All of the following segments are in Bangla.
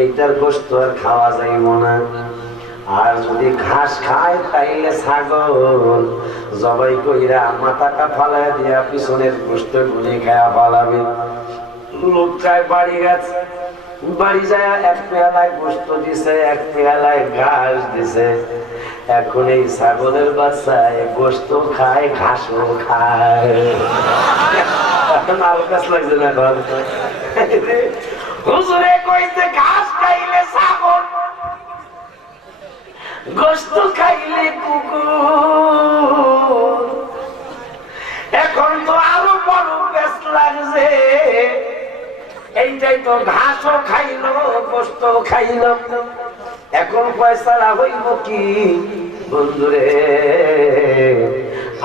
এইটার গোশত আর খাওয়া যাইব না। আর যদি ঘাস খায় তাইলে ছাগল জবাই কইরা মাথাটা ফালাই দিয়া পিছনের গোশত গুলি খায়া ফালাবে। লোকটায় বাড়ি গেছে, বাড়ি যায় এক পেয়ালায় গোশত দিছে, এক পেয়ালায় ঘাস দিছে। এখন এই ছাগলের বাচ্চা গোশত খায়, ঘাসও খায়। এখন আলকাশ লাগছে না? হুজুরে কইছে ঘাস খাইলে ছাগল, গোশত খাইলে কুকুর। এখন তো আরো বড় বেশ লাগছে, এইটাই তো ঘাসও খাইল, গোশত খাইল। এখন পয়সা হইব কি বন্ধুরে?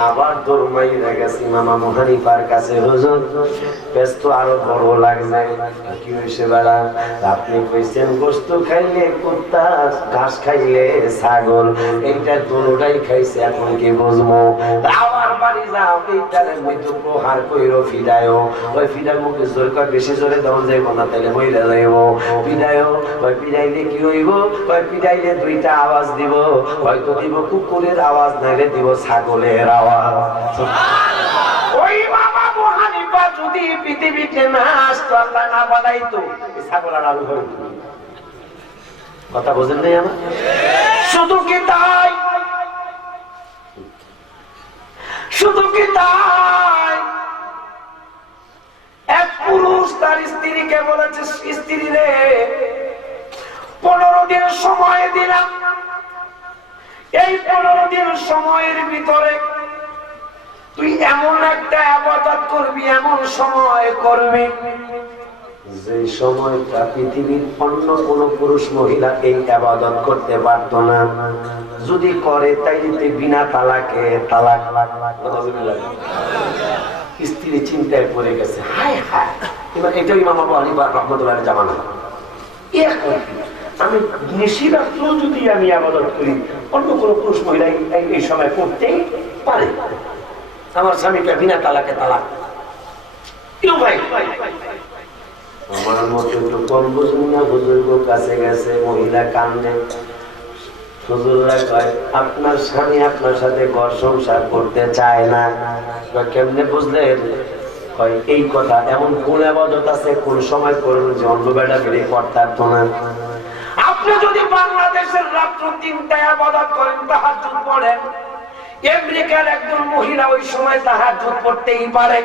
আবার দৌড়াইয়া গেছি ইমাম আবু হানিফার কাছে। হুজুর বেশ তো আরো বড় লাগছে। কি হয়েছে বেড়া? আপনি কইছেন গোশত খাইলে কুত্তা, ঘাস খাইলে ছাগল, এইটা দুটোটাই খাইছে, এখন কি বুঝবো? আবার বাড়ি যাও, এইটারে মধ্যে প্রহার কইরো, ফিডায়ও। ওই ফিডার মুখে জোর করে, বেশি জোরে দেওয়া যাইব না, তাইলে মহিলা যাইব। ফিডায়ও, ওই পিডাইলে কি হইব? ওই পিডাইলে দুইটা আওয়াজ দিব, হয়তো দিব কুকুরের আওয়াজ, নাইলে দিব ছাগলের আওয়াজ। ওই বাবা আবু হানিফা যদি পৃথিবীতে না আসতো, আল্লাহ না বানাইতো, ছাগল আর আলু হইতো। কথা বোঝেন নাই আমার? শুধু কি তাই? শুধু কি তাই? এক পুরুষ তার স্ত্রীকে বলেছে, স্ত্রী রে 15 দিন সময় দিলাম, এই 15 দিন সময়ের ভিতরে তুই এমন একটা ইবাদত করবি, এমন সময় করবি যে সময়টা পৃথিবীর অন্য কোন পুরুষ মহিলা এই ইবাদত করতে পারত না। যদি করে তাইলে বিনা তালাকে তালাক। স্ত্রী চিন্তায় পড়ে গেছে, হায় হায়, এবার এটাও ইমাম আবু হানিফা রাহমাতুল্লাহ জামানা। আমি নিশিরাত্র যদি আমি ইবাদত করি, অন্য কোন পুরুষ মহিলা এই সময় করতেই পারে, আমার স্বামীকে বিনা তালাকে তালাক। কেউ ভাই আমার মতো একটু কম বুঝুন না, বুজুর্গ কাছে গেছে, মহিলা কান্দে। হুজুররা কয় আপনার স্বামী আপনার সাথে ঘর সংসার করতে চায় না। কেমনে বুঝলেন? এই কথা, এমন কোন ইবাদত আছে কোন সময় করবেন যে অন্য বেড়া বেড়ে করতে পারতো না? আপনি যদি বাংলাদেশের রাত্র 3টায় ইবাদত করেন, তাহাজ্জুদ পড়েন, আমেরিকার একজন মহিলা ওই সময় তাহাজ্জুদ পড়তেই পারে।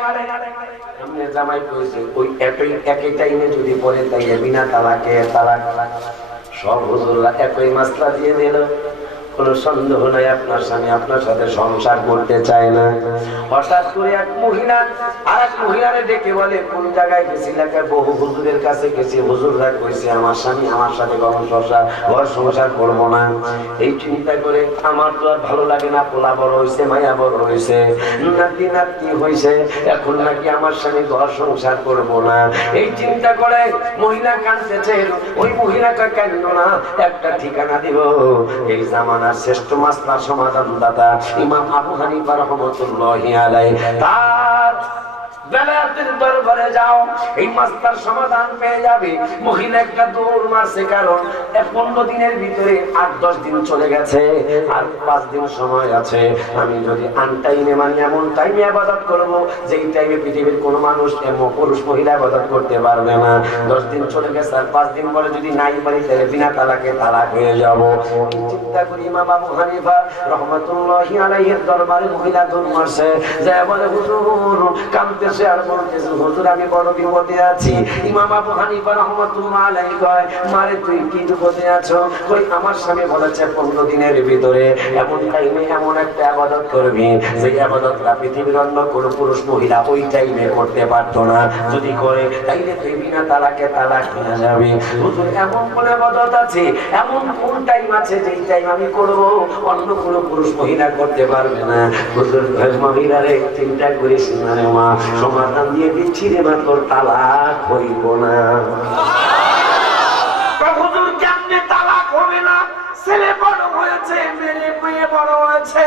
আপনি জামাই কইছে ওই একই টাইমে যদি পড়ে, তাই বিনা তালাকে তালাক। সব হুজুররা একই মাসলা দিয়ে দিল। কোন সন্দেহ নাই আপনার স্বামী আপনার সাথে সংসার করতে চায় না। হঠাৎ করে এক মহিলা আর এক মহিলারে ডেকে বলে, কোন জায়গায় গেছি? এলাকায় বহু হুজুরের কাছে গেছি, হুজুররা কইছে আমার স্বামী আমার সাথে ঘর সংসার করবো না। এই চিন্তা করে আমার তো আর ভালো লাগে না, পোলা বড় হয়েছে, মায়া বড় হয়েছে, নাতি নাতি হয়েছে, এখন নাকি আমার স্বামী ঘর সংসার করবো না। এই চিন্তা করে মহিলা কাঁদতেছে। ওই মহিলাকে কাঁদলো না, একটা ঠিকানা দিব। এই জামানা শ্রেষ্ঠ মাসলার সমাধান দাতা ইমাম আবু হানিফা রাহমাতুল্লাহি আলাইহি, তার বেলায়েতের দরবারে যাও, এই মাসলার সমাধান পেয়ে যাবে। মহিলা একটা দৌড় মারছে, কারণ 15 দিনের ভিতরে 8-10 দিন চলে গেছে, আর 5 দিন সময় আছে। আমি যদি আনটাইমে মানে এমন টাইমে ইবাদত করব যেই টাইমে পৃথিবীর কোনো মানুষ এমন পুরুষ মহিলা ইবাদত করতে পারবে না। 10 দিন চলে গেছে, আর 5 দিন পরে যদি নাই পারি তাহলে বিনা তালাকে তালাক হয়ে যাব। চিন্তা করি ইমাম আবু হানিফা রাহমাতুল্লাহি আলাইহির দরবারে মহিলা দৌড় মারছে, যায় বলে হুজুর কামতে আর বলতেছে, হুজুর আমি বড় বিপদে আছি। ইমাম আবু হানিফা রাহমাতুল্লাহি আলাইহি কয়, মারে তুই কি বিপদে আছো? কই আমার স্বামী বলেছে 15 দিনের ভিতরে এমন টাইমে এমন একটা ইবাদত করবি যে ইবাদতটা পৃথিবীর অন্য কোনো পুরুষ মহিলা ওই টাইমে করতে পারতো না। যদি করে তাইলে তুই বিনা তালাকে তালাক হয়ে যাবি। হুজুর এমন কোন ইবাদত আছে, এমন কোন টাইম আছে যেই টাইম আমি করব অন্য কোনো পুরুষ মহিলা করতে পারবে না? হুজুর মহিলারে চিন্তা করিস না রে মা, সমাধান দিয়ে দিচ্ছি রে মা, তোর তালাক হইব না। হুজুর কেমনে তালাক হবে না? ছেলে বড় হয়েছে, মেয়ে বড় হয়েছে,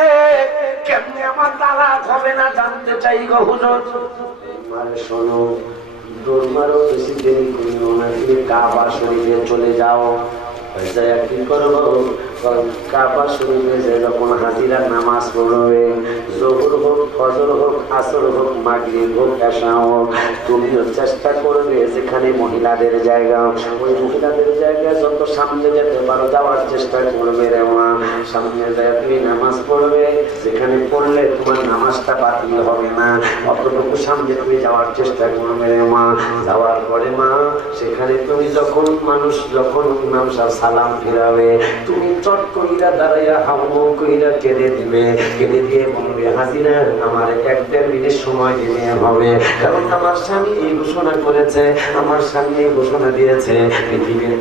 কেমনে আমার তালাক হবে না জানতে চাই গো হুজুর। শোনো, তোমারও বেশি দেরি করিও না, তুমি কাবা শরীফে চলে যাও। কি করবো? কাবা শরীফে যে যখন হাজিরা নামাজ পড়বে, যোহর হোক, ফজর হোক, আসর হোক, মাগরিব হোক, এশা হোক, তুমিও চেষ্টা করবে যেখানে মহিলাদের জায়গা, ওই মহিলাদের জায়গায় যত সামনে যেতে পারো যাওয়ার চেষ্টা করবে রে মা। সামনে যায় তুমি নামাজ পড়বে, যেখানে পড়লে তোমার নামাজটা বাতিল হবে না, অতটুকু সামনে তুমি যাওয়ার চেষ্টা করবে রে মা। যাওয়ার পরে মা সেখানে তুমি যখন ইমাম সাহেব সালাম ফিরাবে, তুমি চট কইরা দাঁড়াইয়া হামু কইরা কেঁদে দিবে, কেঁদে দিয়ে বলবে হাজিরা আমার 1-1.5 মিনিট সময় দিতে হবে, কারণ আমার স্বামী এই ঘোষণা করেছে, আমার স্বামী এই ঘোষণা দিয়েছে পৃথিবীর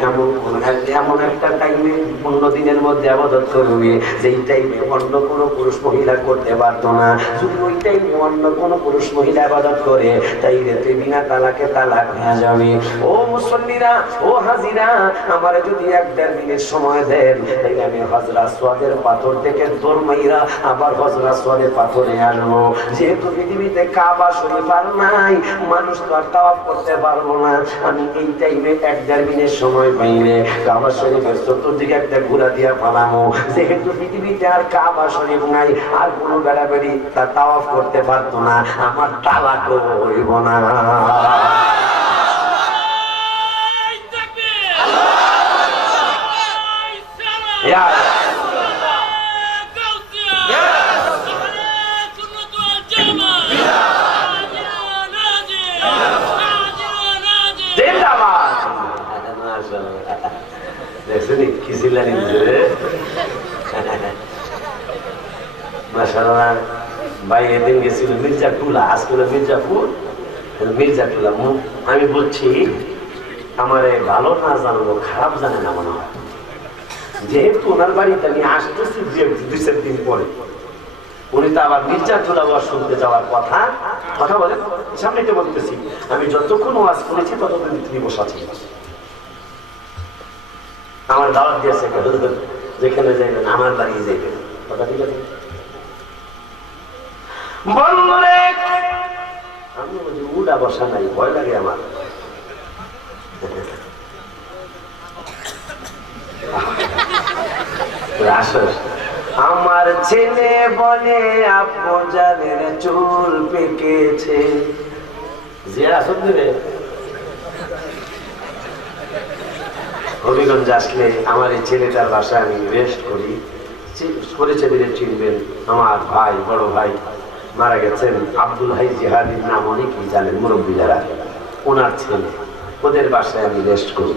এমন একটা টাইমে 15 দিনের মধ্যে ইবাদত করবে যেই টাইমে অন্য কোনো পুরুষ মহিলা করতে পারতো না। যদি ওই টাইমে অন্য কোনো পুরুষ মহিলা ইবাদত করে তাইলে তুই বিনা তালাকে তালাক হয়ে যাবে। ও মুসল্লিরা, ও হাজিরা, আমার যদি 1-1.5 মিনিট সময় দেন তাইলে আমি হযরত আসওয়াদের পাথর থেকে দৌড় মাইরা আবার হযরত আসওয়াদের পাথরে আনবো। যেহেতু পৃথিবীতে কাবা শরীফ আর নাই, মানুষ তো আর তাওয়াফ করতে পারবো না, আমি এই টাইমে 1-1.5 মিনিট সময় পাইলে কাবা শরীফের চতুর্দিকে একটা ঘোরা দিয়া পালামো। যেহেতু পৃথিবীতে আর কাবা শরীফ নাই, আর কোনো বেড়াবেড়ি তা তাওয়াফ করতে পারতো না, আমার তালাকও হইব না। ভাই এদিন গেছিল মির্জাটুলা, আজকে মির্জাপুর, মির্জাটুলা। আমি বলছি আমার ভালো না জানবো, খারাপ জানে না মনে হয়, যেহেতু ওনার বাড়িতে আমি আসতেছি 2-4 দিন পরে, উনি তো আবার মির্জাটুলা শুনতে যাওয়ার কথা বলে সামনে তো বলতেছি, আমি যতক্ষণ ওয়াজ করেছি ততক্ষণ তিনি বসা ছিল। আমার দাওয়াত দিয়েছে যেখানে যাইবেন আমার বাড়ি যাইবেন, কথা ঠিক আছে? বন্ধুরে আমি বলছি উড়া বসা নাই, ভয় লাগে আমার। আমার ছেলে বলে আপু জানের চুল পেকেছে, যে আসল দেবে হবিগঞ্জ আসলে আমার এই ছেলেটার বাসায় আমি রেস্ট করি। করেছে দিলে চিনবেন, আমার ভাই, বড় ভাই মারা গেছেন, আব্দুল হাই জিহাদির নাম অনেকেই জানেন মুরব্বী যারা, ওনার ছেলে, ওদের বাসায় আমি রেস্ট করি।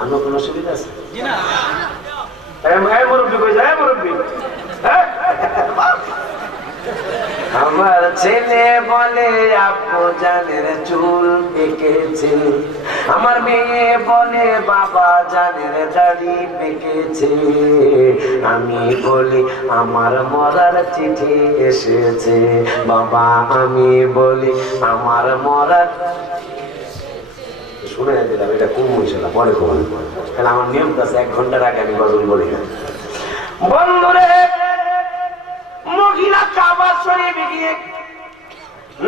আমার কোনো অসুবিধা আছে? মুরব্বী কই যায়? মুরব্বী আমার ছেলে বলে আপু জানের চুল পেকেছে, আমার মেয়ে বলে বাবা জানের দাড়ি পেকেছে, আমি বলি আমার মরার চিঠি এসেছে, বাবা আমি বলি আমার মরার। শুনে দিলাম এটা কোন মহিলা পরে কমান, তাহলে আমার নিয়ম আছে 1 ঘন্টার আগে আমি গজল বলি না। বন্ধুরে মহিলা কাবা শরীফে গিয়ে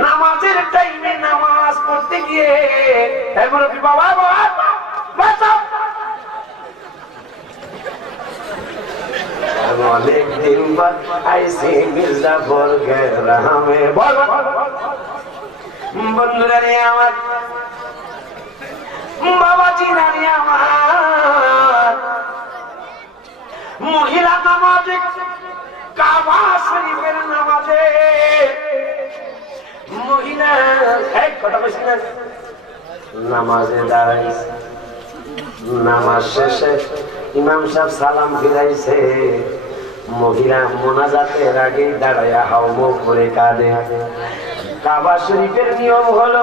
নামাজের টাইমে নামাজ পড়তে গিয়ে অনেকদিন পর আইসি মির্জাপুর গ্রামে। বন্ধুরা রে আমার, বাবাজি নারী আমার, মহিলা নামাজে কাবা শরীফের নামাজে মহিলা এক কথা বলছি না, নামাজে দাঁড়াইছে, নামাজ শেষে ইমাম সাহেব সালাম ফিরাইছে, মহিলা মোনাজাতের আগে দাঁড়াইয়া হাওমাও করে কাঁদে। কাবা শরীফের নিয়ম হলো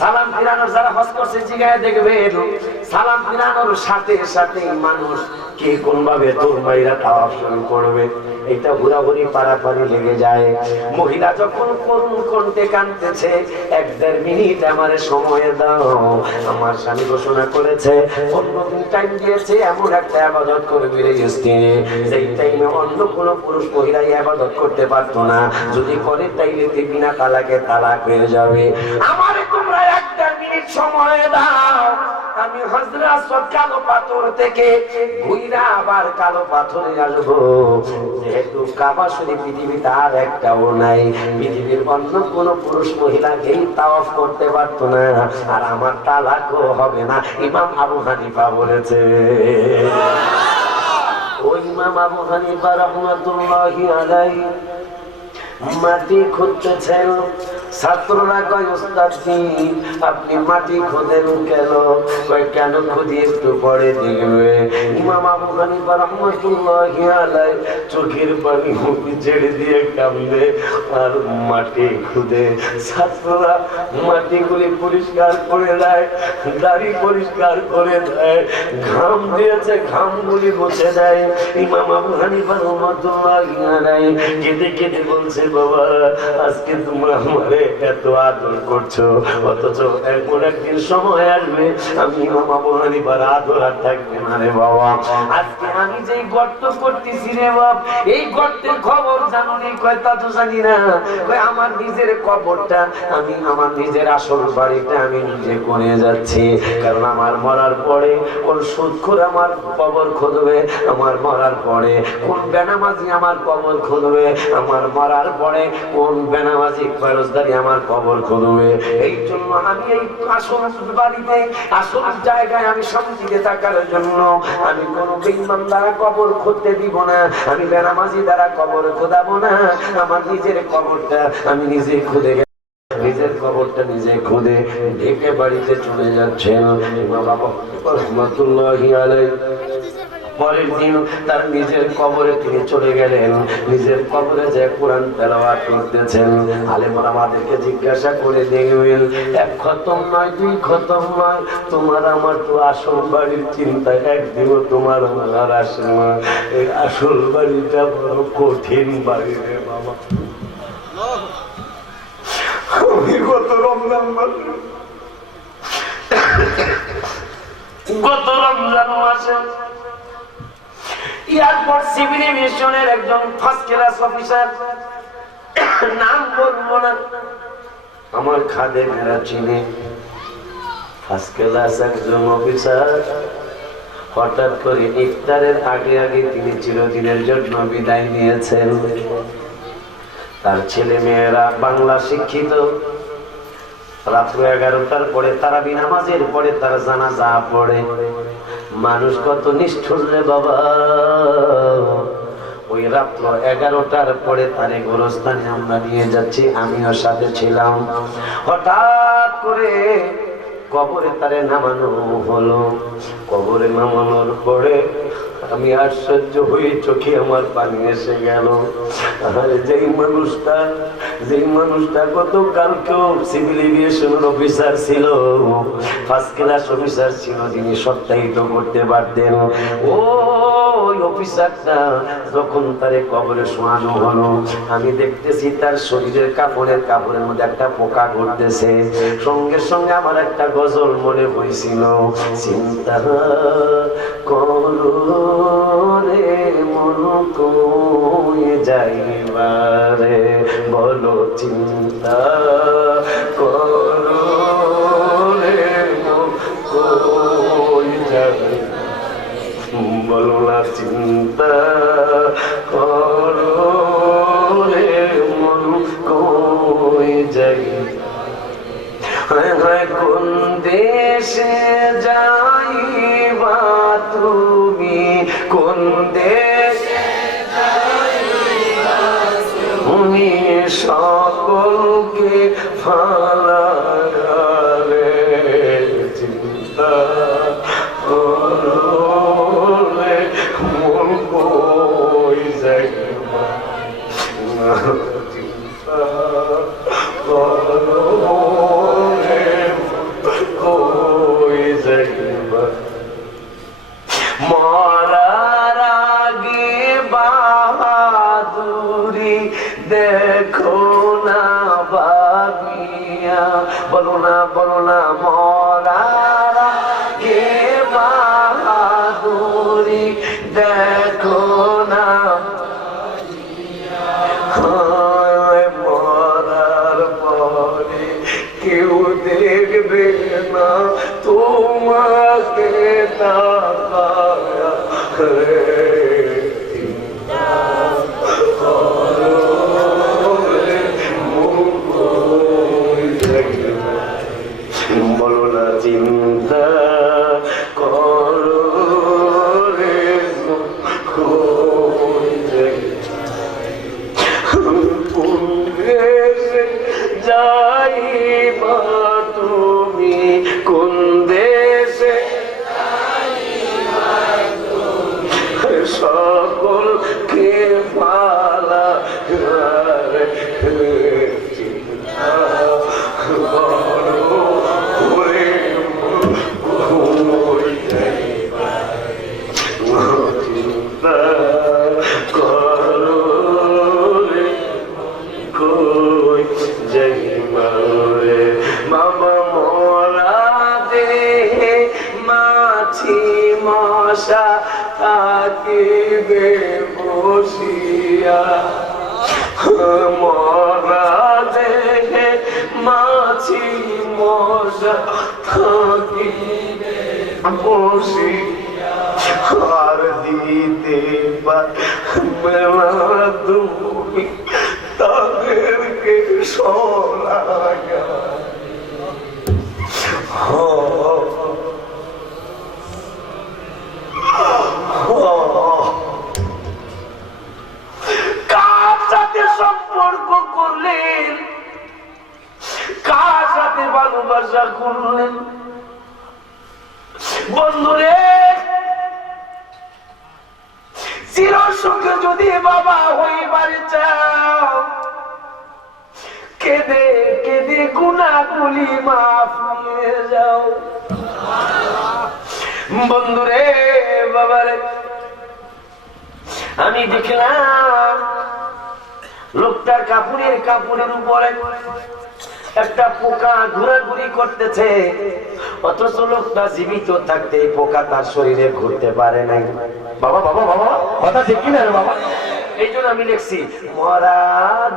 সালাম ফিরানোর, যারা হজ করছে জিগায় দেখবে, সালাম ফিরানোর সাথে সাথে মানুষ কে কোন ভাবে তোর বাইরা তাওয়াফ শুরু করবে, এটা ঘোরাঘুরি পারাপারি লেগে যায়। মহিলা যখন করুণ কণ্ঠে কাঁদতেছে, 1-1.5 মিনিট আমার সময় দাও, আমার স্বামী ঘোষণা করেছে অন্যদিন টাইম দিয়েছে এমন একটা ইবাদত করবি রে স্ত্রী, যেই টাইমে অন্য কোনো পুরুষ মহিলা ইবাদত করতে পারতো না, যদি করে তাইলে বিনা তালাকে তালাক হয়ে যাবে। আমারে তোমরা 1-1.5 মিনিট সময় দাও, আমি হযরত আসওয়াদ কালো পাথর থেকে ঘুইরা আবার কালো পাথরে আসবো। যেহেতু কাবা শরীফ পৃথিবীতে আর একটাও নাই, পৃথিবীর অন্য কোন পুরুষ মহিলাকেই তাওয়াফ করতে পারতো না, আর আমার তালাকও হবে না, ইমাম আবু হানিফা বলেছে। ওই ইমাম আবু হানিফা রাহমাতুল্লাহি আলাইহি মাটি খুঁজতেছেন। ছাত্ররা কয় ওস্তাদ কি আপনি মাটি খোঁজেন কেন? কয় কেন খুঁজি একটু পরে দেখবে। ইমাম আবু হানিফা রাহমাতুল্লাহি আলাইহি চোখের পানি মুখে ছেড়ে দিয়ে কাঁদে আর মাটি খুঁজে। ছাত্ররা মাটিগুলি পরিষ্কার করে দেয়, দাড়ি পরিষ্কার করে দেয়, ঘাম দিয়েছে ঘামগুলি মুছে দেয়। ইমাম আবু হানিফা রাহমাতুল্লাহি আলাইহি কেঁদে কেঁদে বলছে, বাবা আজকে তোমরা আমারে এত আদর করছো, অথচ এমন একদিন সময় আসবে আমি ইমাম আবু হানিফার আদর আর থাকবে না রে বাবা। আজকে আমি যে গর্ত করতেছি রে বাপ, এই গর্তের খবর জানো নি? কয় তা তো জানি না। কয় আমার নিজের কবরটা, আমি আমার নিজের আসল বাড়িটা আমি নিজে করে যাচ্ছি, কারণ আমার মরার পরে কোন সুদখোর আমার কবর খুঁজবে, আমার মরার পরে কোন বেনামাজি আমার কবর খুঁজবে, আমার মরার পরে কোন বেনামাজি ফেরজদারি আমার কবর খুঁজবে। এই জন্য আমি এই আসল বাড়িতে আসল জায়গায় আমি শান্তিতে থাকার জন্য আমি কোন বেঈমান দ্বারা কবর খুঁজতে দিব না, আমি বেনামাজি দ্বারা কবর খোদাবো না, আমার নিজের কবরটা আমি নিজে খুঁজে নিজের কবরটা নিজে খুঁজে ঢেকে বাড়িতে চলে যাচ্ছেন। বাবা রহমাতুল্লাহি আলাইহি পরের দিন তার নিজের কবরে তিনি চলে গেলেন। নিজের কবরে যে কোরআন তেলাওয়াত করতেছেন, আলেমরা আমাদেরকে জিজ্ঞাসা করে দেখবেন, এক খতম নয়, দুই খতম নয়, তোমার আমার তো আসল বাড়ির চিন্তা একদিনও তোমার আমার আসে না। এই আসল বাড়িটা বড় কঠিন বাড়ি রে বাবা। আমি গত রমজান মাসে এয়ারপোর্ট সিভিল এভিয়েশনের একজন ফার্স্ট ক্লাস অফিসার, নাম বলবো না, আমার খাদে মেরা চিনে, ফার্স্ট ক্লাস একজন অফিসার, হঠাৎ করে ইফতারের আগে আগে তিনি চিরদিনের জন্য বিদায় নিয়েছেন। তার ছেলে মেয়েরা বাংলা শিক্ষিত, রাত্র 11টার পরে তারাবি নামাজের পরে তার জানাজা পড়ে। মানুষ কত নিষ্ঠুর রে বাবা, ওই রাত্র 11টার পরে তারে গোরস্থানে আমরা নিয়ে যাচ্ছি, আমিও সাথে ছিলাম। হঠাৎ করে কবরে তারে নামানো হলো। কবরে নামানোর পরে আমি আশ্চর্য হয়ে চোখে আমার পানি এসে গেল। যেই মানুষটা গতকালকেও সিভিল এভিয়েশনের অফিসার ছিল, ফার্স্ট ক্লাস অফিসার ছিল, তিনি সত্যায়িত করতে পারতেন। ওই অফিসারটা যখন তারে কবরে শোয়ানো হলো, আমি দেখতেছি তার শরীরের কাপড়ের মধ্যে একটা পোকা ঘুরতেছে। সঙ্গে সঙ্গে আমার একটা গজল মনে হয়েছিল, চিন্তা করো রে মন কই যাইবারে, বলো চিন্তা করো রে মন কই যাইবারে, বলো না চিন্তা করো রে মন কই যাইবারে, কোন দেশে যাইবা তুমি, কোন দেশে তুমি, সকলকে ফালারে চিন্তা করো রে মন কই যাইবা, চিন্তা করো রে কই যাইবা। মরার আগে বাহাদুরি দেখো না ভাবিয়া, বলো না চিন্তা করো রে যাইবা তুমি কোন দেশে সকলকে পালা মামা মোরা দেহে মাছি মশা থাকিবে বসিয়া মরা দেহে মাছি মশা থাকিবে বসিয়া আর দিতে পারবে না তুমি তাদেরকে সরায়া কার সাথে সম্পর্ক করলেন, কার সাথে ভালোবাসা করলেন? বন্ধুরে, চির সুখে যদি বাবা হইবার চাও, কেঁদে কেঁদে গুনাহগুলি মাফ নিয়ে যাও। বন্ধুরে, বাবারে, আমি দেখলাম লোকটার কাপড়ের উপরে একটা পোকা ঘোরাঘুরি করতেছে, অথচ লোকটা জীবিত থাকতে এই পোকা তার শরীরে ঘুরতে পারে নাই। বাবা বাবা বাবা, কথা ঠিক কিনা রে বাবা? এই জন্য আমি লিখছি, মরা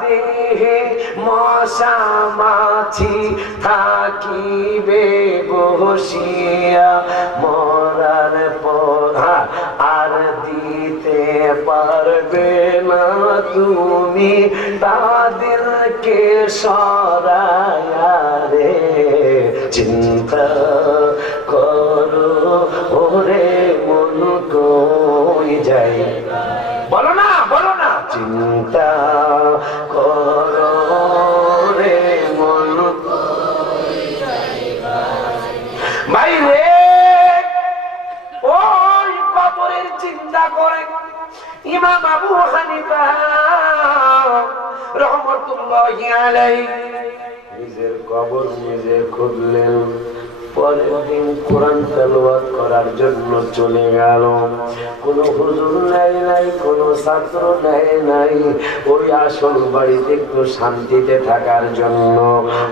দেহে মশা মাছি থাকিবে বসিয়া, মরার পর আর দিতে পারবে না তুমি তাদেরকে সরায়া রে। চিন্তা করো ওরে মন কই যাই, বলো না বলো না, চিন্তা করো রে মন ভাই রে। ওই কবরের চিন্তা করে ইমাম আবু হানিফা রাহমাতুল্লাহি আলাইহি নিজের কবর নিজে খুঁজলেন। পরের দিন কোরআন তেলাওয়াত করার জন্য চলে গেল। কোন হুজুর নেয় নাই, কোন ছাত্র নেয় নাই, ওই আসল বাড়িতে একটু শান্তিতে থাকার জন্য,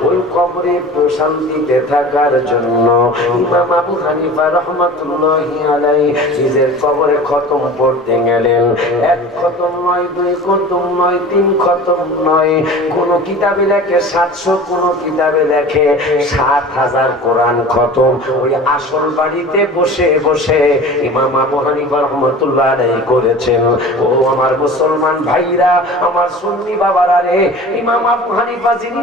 ওই কবরে একটু শান্তিতে থাকার জন্য ইমাম আবু হানিফা রাহমাতুল্লাহি আলাইহি নিজের কবরে খতম পড়তে গেলেন। এক খতম নয়, দুই খতম নয়, তিন খতম নয়, কোন কিতাবে লেখে 700, কোন কিতাবে লেখে 7,000 কোরআন খতম ওই আসল বাড়িতে বসে বসে ইমাম আবু হানিফা রাহমাতুল্লাহ আলাইহি করেছেন। ও আমার মুসলমান ভাইরা, আমার সুন্নি বাবারা রে, ইমাম আবু হানিফা যিনি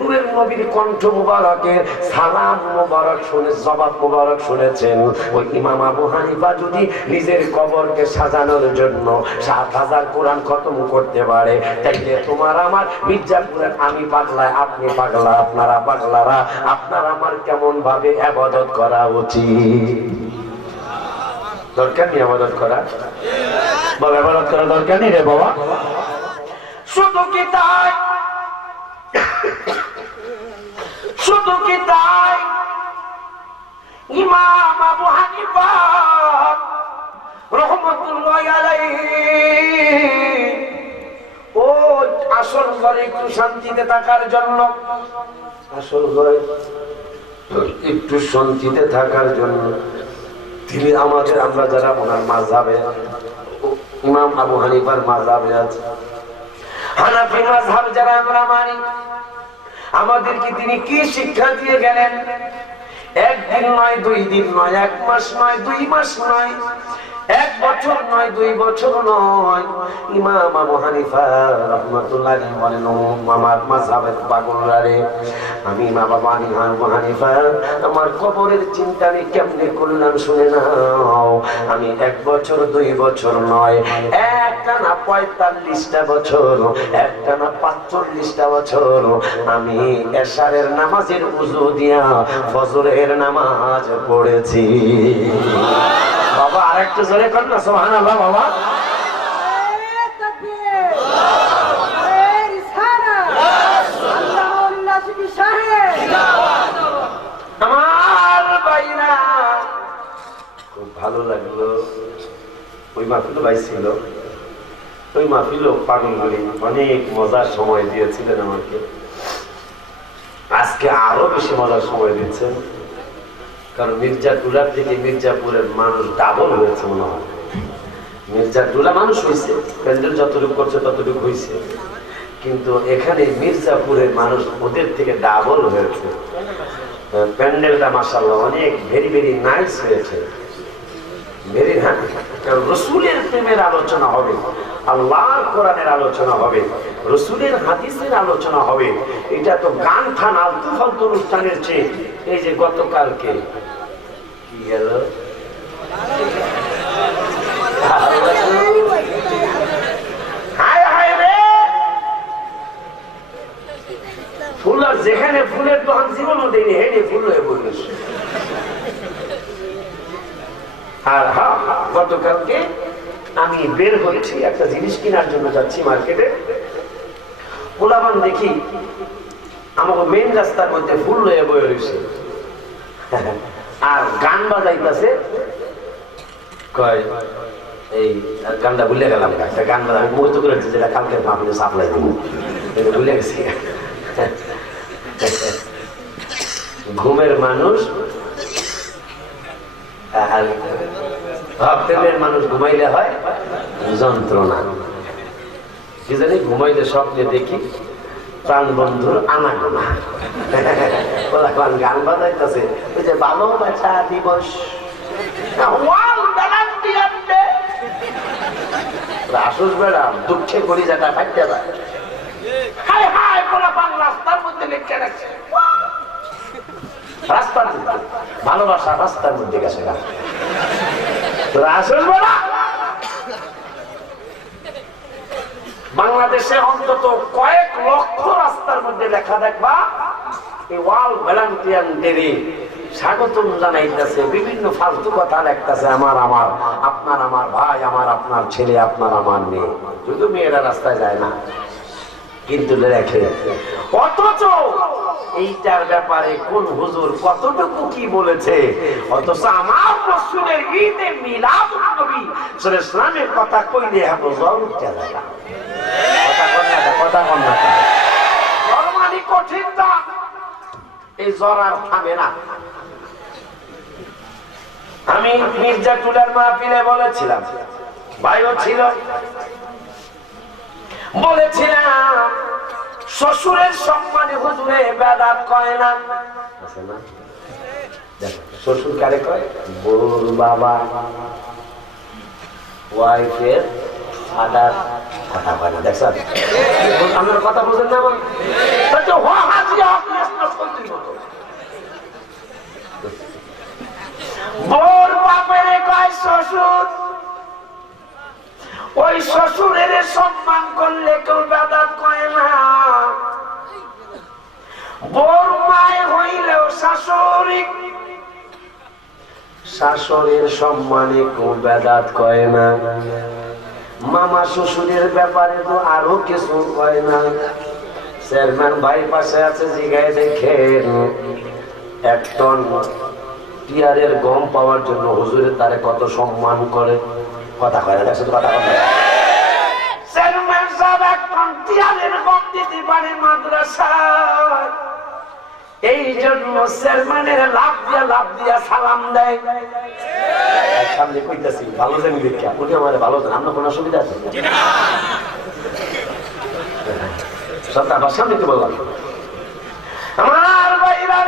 নূরের নবীর কণ্ঠ মুবারকের সালাম মুবারক শুনে জবাব মুবারক শুনেছেন, ওই ইমাম আবু হানিফা যদি নিজের কবরকে সাজানোর জন্য 7,000 কোরআন খতম করতে পারে, তাইলে তোমার আমার মির্জাপুরের আমি পাগলা, আপনি পাগলা, আপনারা পাগলারা, আপনার আমার কেমন ভাবে ইবাদত করা উচিত? দরকার নেই ইবাদত করা, বাবা ইবাদত করা দরকার নেই রে বাবা। শুধু কি তাই, শুধু কি তাই, ইমাম আবু হানিফা রাহমাতুল্লাহি আলাইহি ও আসল ঘরে একটু শান্তিতে থাকার জন্য, আসল ঘরে একটু শান্তিতে থাকার জন্য তিনি আমাদের, আমরা যারা ওনার মাযহাবে ইমাম আবু হানিফার মাযহাবে আছে, হানাফি মাযহাব যারা আমরা মানি, আমাদেরকে তিনি কি শিক্ষা দিয়ে গেলেন? একদিন নয়, 2 দিন নয়, 1 মাস নয়, 2 মাস নয়, 1 বছর নয়, 2 বছর নয়। ইমাম আবু হানিফা রাহমাতুল্লাহ আলাইহি বলেন, আমার মাযহাবের পাগলরা রে, আমি ইমাম আবু হানিফা আমার কবরের চিন্তা আমি কেমনে করলাম শুনে নাও। আমি 1 বছর 2 বছর নয়, একটানা 45টা বছর, একটানা 45টা বছর আমি এশারের নামাজের ওযু দিয়া ফজরের নামাজ পড়েছি। বাবা আরেকটু জোরে কর না সুবহানাল্লাহ। বাবা আমার ভাইরা খুব ভালো লাগলো। ওই মাহফিল ভাই ছিল, ওই মাহফিলও পাগলগুলি অনেক মজার সময় দিয়েছিলেন আমাকে। আজকে আরো বেশি মজার সময় দিচ্ছেন, কারণ মির্জাটুলার থেকে মির্জাপুরের মানুষ ডাবল হয়েছে মনে হয়। মির্জাটুলা মানুষ হয়েছে, প্যান্ডেল যতটুকু করছে ততটুকু হয়েছে, কিন্তু এখানে মির্জাপুরের মানুষ ওদের থেকে ডাবল হয়েছে। প্যান্ডেলটা মাশাআল্লাহ অনেক ভেরি ভেরি নাইস হয়েছে, ভেরি। হ্যাঁ, কারণ রসুলের প্রেমের আলোচনা হবে, আল্লাহর কোরআনের আলোচনা হবে, রসুলের হাদিসের আলোচনা হবে। এটা তো গান ঠান আলতু ফালতু অনুষ্ঠানের চেয়ে, এই যে গতকালকে কি গেল ফুল, আর যেখানে ফুলের দোকান জীবনও দেয়নি হেঁটে ফুল হয়ে পড়িস। আর হ্যাঁ, গতকালকে আমি বের হয়েছি একটা জিনিস কেনার জন্য, যাচ্ছি মার্কেটে। পোলাবান দেখি আমাকে মেইন রাস্তার মধ্যে ফুল হয়ে বয়ে রয়েছে আর গান বাজাইতেছে। কয় এই গানটা ভুলে গেলাম, একটা গান বাজা আমি মুহূর্ত করে যেটা কালকে আপনি সাপ্লাই দিব, ভুলে গেছি। ঘুমের মানুষ আর প্রেমের মানুষ ঘুমাইলে হয় যন্ত্রণা। কি জানি ঘুমাইলে স্বপ্নে দেখি প্রাণ বন্ধুর আনাগোনা। গান বাজাইতেছে ওই যে ভালোবাসা দিবস, আসুস বেড়াম দুঃখে করি যাটা ফাইতে যায়। রাস্তার মধ্যে লেখা রাখছে, রাস্তার মধ্যে ভালোবাসা রাস্তার মধ্যে গেছে গান। বাংলাদেশে অন্তত কয়েক লক্ষ রাস্তার মধ্যে লেখা দেখবা এই ওয়াল ভ্যালেন্টিয়ান ডেরে স্বাগতম জানাইতেছে, বিভিন্ন ফালতু কথা লেখতেছে, আমার আমার আপনার আমার ভাই, আমার আপনার ছেলে, আপনার আমার মেয়ে। শুধু মেয়েরা রাস্তায় যায় না কিন্তু লেখে। অথচ এইটার ব্যাপারে কোন হুজুর কতটুকু কি বলেছে, অথচ আমার রাসূলের ঈদে মিলাদুন নবী সাল্লাল্লাহু আলাইহি ওয়াসাল্লামের কথা কইলে হবে জ্বর উঠে যায়। কথা কন না, জ্বর মানে কঠিন না, এই জ্বর আর থামে না। আমি মির্জাটুলার মাহফিলে বলেছিলাম, ভাইও ছিল, বলেছিলাম শ্বশুরের সম্মানে হুজুরে বেদাত কয় না। শ্বশুর কারে কয়? বউর বাবা, ওয়াইফের ফাদার। কথা কয় না, দেখছেন? আপনার কথা বুঝেন না? বউর বাপের কয় শ্বশুর, ওই শ্বশুরের সম্মান করলে কেউ বেদাত কয় না। বউর মায় হইলেও শাশুড়ি, শাশুড়ির সম্মানে কেউ বেদাত কয় না। মামা শ্বশুরের ব্যাপারে তো আরো কিছু কয় না। চেয়ারম্যান ভাই পাশে আছে, জিগায় দেখেন 1 টন টিয়ারের গম পাওয়ার জন্য হুজুরে তারে কত সম্মান করে। কথা কয় না, দেখছেন? কথা কয় না। চেয়ারম্যান সাহেব 1 টন টিয়ারের গম দিতে পারে মাদ্রাসায়, এই জন্য চেয়ারম্যানের লাভ দিয়া সালাম দেয়। সামনে কইতাছি ভালো জানি দেখা, উনি আমার ভালো জানেন, আপনার কোনো অসুবিধা আছে? সত্য আবার সামনে তো বললাম। আমার ভাইরা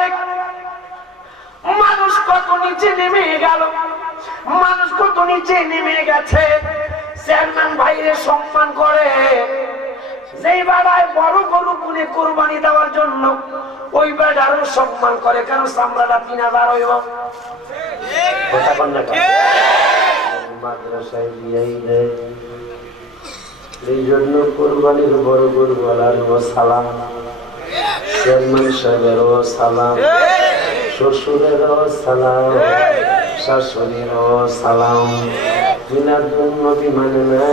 কত নিচে নেমে গেল, মানুষ কত নিচে নেমে গেছে। চেয়ারম্যান ভাইরে সম্মান করে, যেই বেড়ায় বড় গরু কিনে কোরবানি দেওয়ার জন্য ওই বেড়ারও সম্মান করে, কেন চামড়াটা 3000 হইব। কথা বল না, মাদ্রাসায় দিয়েই দেয়। এই জন্য কোরবানির বড় গরু বলারও সালাম, চেয়ারম্যান সাহেবেরও সালাম, শ্বশুরেরও সালাম, শাশুড়িরও সালাম। মিলাদুন নবী মানে না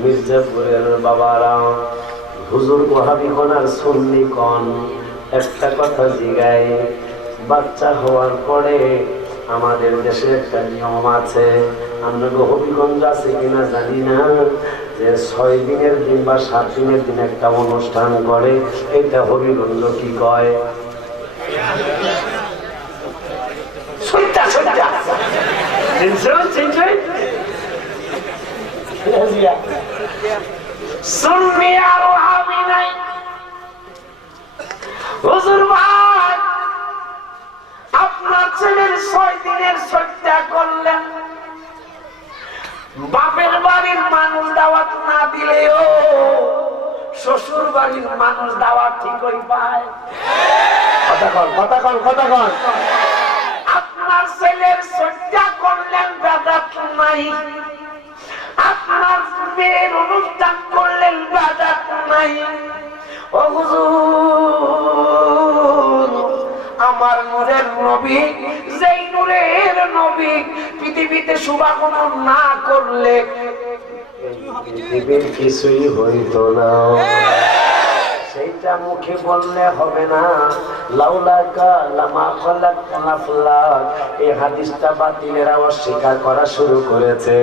মির্জাপুরের বাবারা, হুজুর ওয়াহাবি কোন আর সুন্নি কোন। একটা কথা জিগাই, বাচ্চা হওয়ার পরে আমাদের দেশে একটা নিয়ম আছে, আমরা হবিগঞ্জ আছে কিনা জানি না, যে 6 দিনের দিন বা 7 দিনের দিন একটা অনুষ্ঠান করে। এটা হবিগঞ্জ কি কয়? আপনার ছেলের 6 দিনের সত্যা করলেন, বাপের বাড়ির মানুষ দাওয়াত না দিলেও শ্বশুর বাড়ির মানুষ দাওয়াত ঠিকই পায়। কথা কন, কথা কন, কথা কন। আপনার ছেলের সত্যা করলেন, বেদাত নাই। আপনার মেয়ের অনুষ্ঠান করলেন, বেদাত নাই। ও হুজুর, আমার নূরের নবী, যেই নূরের নবী পৃথিবীতে শুভাগমন না করলে পৃথিবীর কিছুই হইতো না। সেইটা মুখে বললে হবে না। লাউলাকা লামা খালাকনা ফুলাক, এই হাদিসটা বাতিলেরা অস্বীকার করা শুরু করেছে।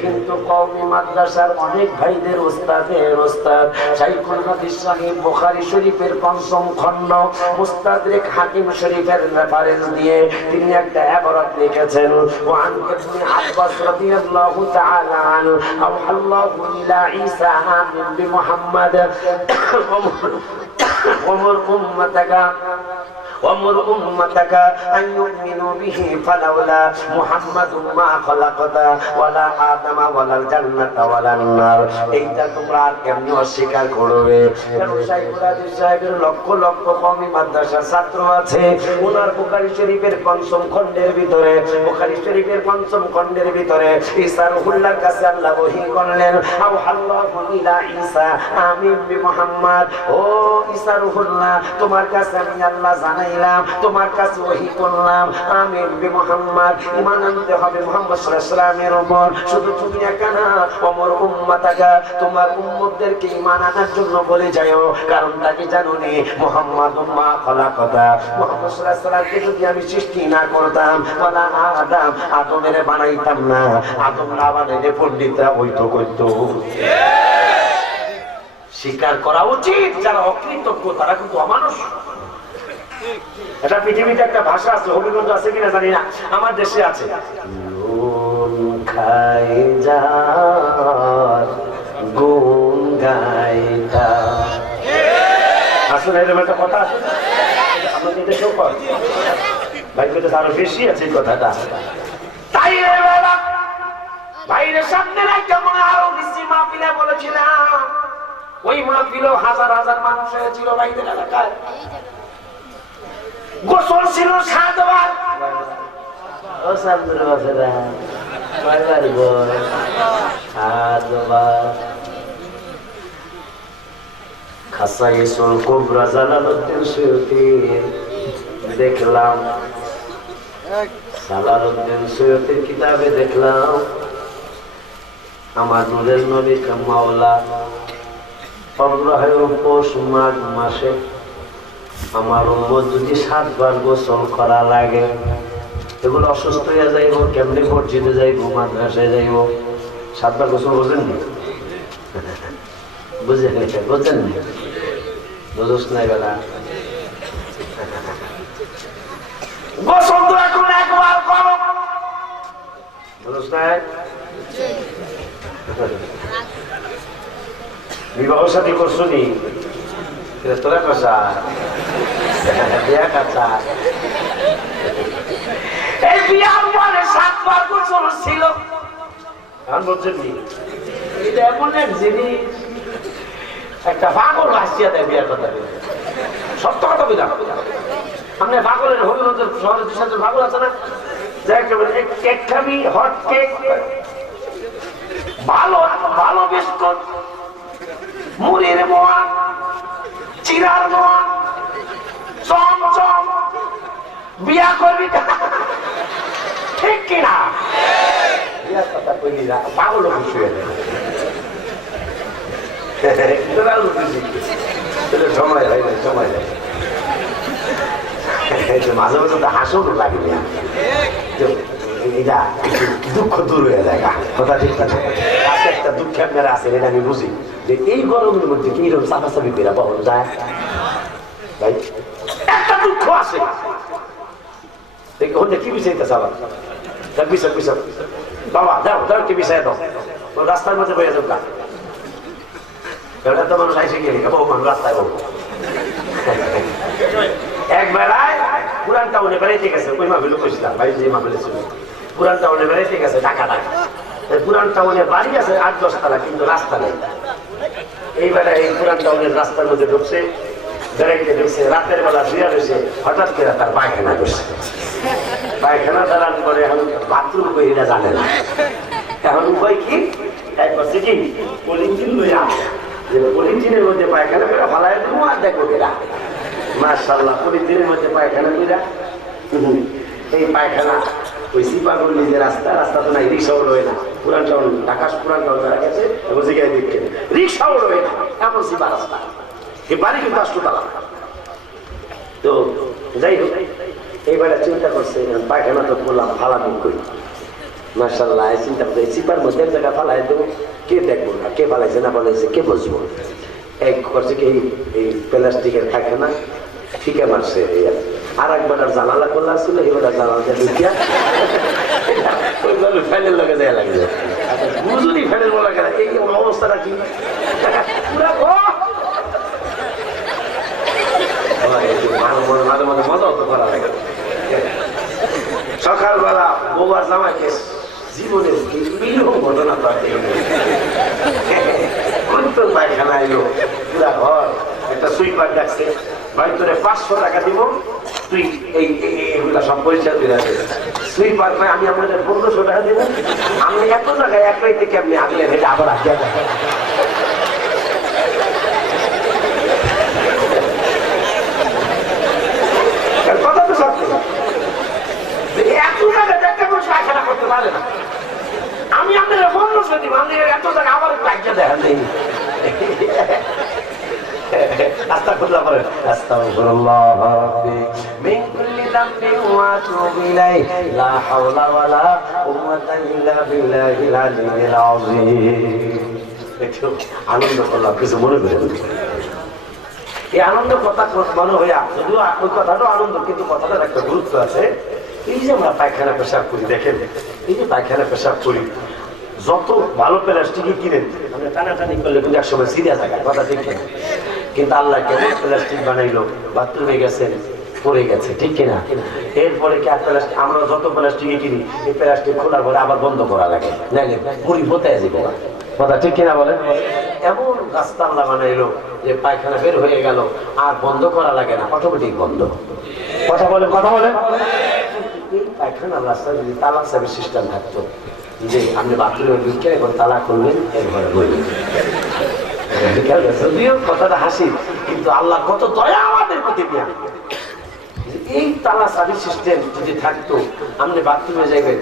কিন্তু কওমি মাদ্রাসার অনেক ভাইদের ওস্তাদের ওস্তাদ শাইখুল হাদিস সাহেব বুখারী শরীফের ৫ম খণ্ড মুস্তাদরিক হাকিম শরীফের রেফারেন্স দিয়ে তিনি একটা ইবারত লিখেছেন, ওয়ান ইবনে আব্বাস রাদিয়াল্লাহু তাআলা আনহু আল্লাহু ইলা ঈসা বিন মুহাম্মদ ومر أمتك أن يؤمنوا به فلولا محمد ما خلقت ولا آدم ولا الجنة ولا النار। এইটা তোমরা কেমনে অস্বীকার করবে? কারণ শাইখুল হাদিস সাহেবের লক্ষ লক্ষ কওমি মাদ্রাসার ছাত্র আছে, ওনার বুখারী শরীফের ৫ম খণ্ডের ভিতরে, বুখারী শরীফের ৫ম খণ্ডের ভিতরে ঈসা রুহুল্লাহর কাছে আল্লাহ ওহী করলেন, আও আল্লাহু ইলা ঈসা আমিন বি মুহাম্মদ। ও ঈসা রুহুল্লাহ, তোমার কাছে আমি আল্লাহ জানাইলাম, তোমার কাছে ওহী করলাম, আমিন বি মুহাম্মদ। ঈমান আনতে হবে মুহাম্মদ সাল্লাল্লাহু আলাইহি ওয়াসাল্লামের উপর। শুধু তুমি একা না, ওমর উম্মতাকা, তোমার উম্মতদেরকে ঈমান আনার জন্য বলে যাও। কারণটা কি জানো নি? মুহাম্মদ মা খলাকতা, মুহাম্মদ সাল্লাল্লাহু আলাইহি ওয়াসাল্লামকে যদি আমি সৃষ্টি না করতাম, ওয়ালা আদম, আদমের বানাইতাম না, আদম না বানাইলে পণ্ডিতরা হইতো কইতো। স্বীকার করা উচিত, যারা অকৃতজ্ঞ তারা কিন্তু অমানুষ। এটা পৃথিবীতে একটা ভাষা আছে, হবিগঞ্জ আছে কিনা জানি না, আমার দেশে আছে। নুন খাই যার গুণ গাইতা, আসলে এরকম একটা কথা আছে, আমাদের দেশেও কয়, ভাই কথা আরো বেশি আছে এই কথাটা। তাই বাইরের সামনে কেমন আরো বেশি মাহফিলে বলেছিলাম, ওই মাহফিলেও হাজার হাজার মানুষ হয়েছিল বাইরের এলাকায়। গোসল ছিল 7 বার। ও সামনের বাসেরা কয়বার গো? 7 বার। খাসাইসুল কুবরা জালালউদ্দিন সুয়ুতী দেখলাম, জালালউদ্দিন সুয়ুতীর কিতাবে দেখলাম, আমার নূরের নবী মাওলা 15 পৌষ মাঘ মাসে আমার উম্মত যদি 7 বার গোসল করা লাগে, এগুলো অসুস্থ হয়ে যাইব, কেমনি মসজিদে যাইব, মাদ্রাসায় যাইব, 7 বার গোসল বোঝেননি? বুঝেন? বোঝেননি? বুঝোস নাই বেলা? গোসল তো এখন একবার করো, বুঝোস নাই? বিবাহ সাথী করছো নি? তোরা কষা বিয়া কাছা এই বিয়ার পরে 7 বার গোসল ছিল। এখন বলছেন কি এটা এমন এক জিনিস, একটা পাগল হাসিয়া দেয় বিয়ার কথা, সত্য কথা বিধান। আপনি পাগলের হবিগঞ্জের শহরের 2-4 পাগল আছে না, যে একেবারে কেক খাবি, হট কেক, ভালো ভালো বিস্কুট, মুড়ির মোয়া, চিরার মোয়া, চমচম, বিয়া করবি ঠিক কিনা? বিয়ার কথা কইলি না, পাগল খুশি হয়ে যায়। সময় হয় না, সময় হয় মাঝে মাঝে তো হাসো লাগে না, এটা দুঃখ দূর হয়ে যায়। কথা ঠিক আছে, একটা দুঃখ আপনারা আছে, এটা আমি বুঝি যে এই গরমের মধ্যে কি রকম চাপাচাপি করে পাওয়া যায় ভাই, একটা দুঃখ আছে। কি বিষয়টা আবার বিষয় বিষয় বাবা দাও দাও, কি বিষয় দাও, রাস্তার মধ্যে বইয়া যাও, তো মানুষ আইসে গেলে রাস্তায় বলবো। এক বেড়ায় পুরান টাউনে বেড়াইতে গেছে, ওই মাহফিলে কইছিলাম ভাই, যে মাহফিলে ছিল পুরান টাউনে বেড়াইতে গেছে, ঢাকা ঢাকা পুরান টাউনে বাড়ি আছে 8-10 তলা, কিন্তু রাস্তা নেই। এইবারে এই পুরান টাউনের রাস্তার মধ্যে ঢুকছে, বেড়াইতে ঢুকছে, রাতের বেলা শুয়ে রয়েছে, হঠাৎ করে তার পায়খানা করছে। পায়খানা দাঁড়ান করে এখন বাথরুম কই এটা জানে না, এখন উপায় কি করছে কি পলিথিন লইয়া, যে পলিথিনের মধ্যে পায়খানা করে ফালাই দেবো আর দেখবো এরা। মাশাআল্লাহ, পলিথিনের মধ্যে পায়খানা করে এই পায়খানা ওই সিপাগঞ্জ যে রাস্তা, রাস্তা তো নাই, রিক্সাও রয়ে না, পুরান টাউন ঢাকা পুরান টাউন যারা গেছে এবং জায়গায় দেখে রিক্সাও রয়ে না, এমন সিপা রাস্তা। এই বাড়ি কিন্তু 8 তলা। তো যাই হোক, এইবারে চিন্তা করছে পায়খানা তো করলাম, ফালামি করি। মাশাআল্লাহ, চিন্তা করছে সিপার মধ্যে এক জায়গায় ফালাই দেবো, কে দেখবো না, কে ফালাইছে না ফালাইছে কে বুঝবো। এক করছে কি এই প্লাস্টিকের পায়খানা ফিকে মারছে, আর একবার জানালা খোলা ছিল, এবার জানালা ঢুকিয়া ফ্যানের লগে যায় লাগছে, বুঝলি ফ্যানের বলা গেল এই অবস্থাটা কি মাঝে মাঝে মজাও তো করা লাগে। সকালবেলা বউয়ার জামাইকে জীবনের ঘটনা পায়খানা এলো, পুরা ঘর একটা সুইপার ডাকছে, ভাই তোরে 500 টাকা দিব, তুই এইগুলা সব পরিচয় তুই রাখবে। সুইপার আমি আপনাদের 1500 টাকা দিব, আমি এত টাকায় এক রাইতে কেমনি আগলে ভেটে আবার আগে কথা তো সত্যি, এত টাকা একটা মানুষ পায়খানা করতে পারে না। আমি আপনাদের 1500 দিব, আমি এত টাকা আবার লাগিয়ে দেখা নেই। আস্তাগফিরুল্লাহ বলেন, আস্তাগফিরুল্লাহ রাব্বি মিন কুল্লি যামবিন ওয়া আতুবু ইলাইহি, লা হাওলা ওয়ালা কুওয়াতা ইল্লা বিল্লাহিল আলিয়্যিল আযীম। একটু আনন্দ করলাম, কিছু মনে করেন এই আনন্দ কথা মনে হইয়া, যদিও ওই কথাটাও আনন্দ, কিন্তু কথাটার একটা গুরুত্ব আছে। এই যে আমরা পায়খানা পেশাব করি, দেখেন এই যে পায়খানা পেশাব করি, যত ভালো প্লাস্টিকই কিনেন মানে টানাটানি করলে কিন্তু একসময় সিরিয়া থাকে, কথা ঠিক না? কিন্তু আল্লাহ কেমন প্লাস্টিক বানাইলো, বাথরুমে গেছেন পড়ে গেছে, ঠিক কিনা? এরপরে কি প্লাস্টিক, আমরা যত প্লাস্টিকই কিনি এই প্লাস্টিক খোলার পরে আবার বন্ধ করা লাগে, নাইলে মুড়ি হতে যাবো, কথা ঠিক কিনা বলেন? এমন রাস্তা আল্লাহ বানাইলো যে পায়খানা বের হয়ে গেল আর বন্ধ করা লাগে না, অটোমেটিক বন্ধ। কথা বলে কথা বলে এই পায়খানার রাস্তায় যদি তালা চাবির সিস্টেম থাকতো, যে আপনি বাথরুমে ঢুকে এবং তালা করলেন, এর ঘরে বললেন, যদিও কথাটা হাসি, কিন্তু আল্লাহ কত দয়া আমাদের প্রতি। এই তালা চাবির সিস্টেম যদি থাকতো, আপনি বাথরুমে যাইবেন,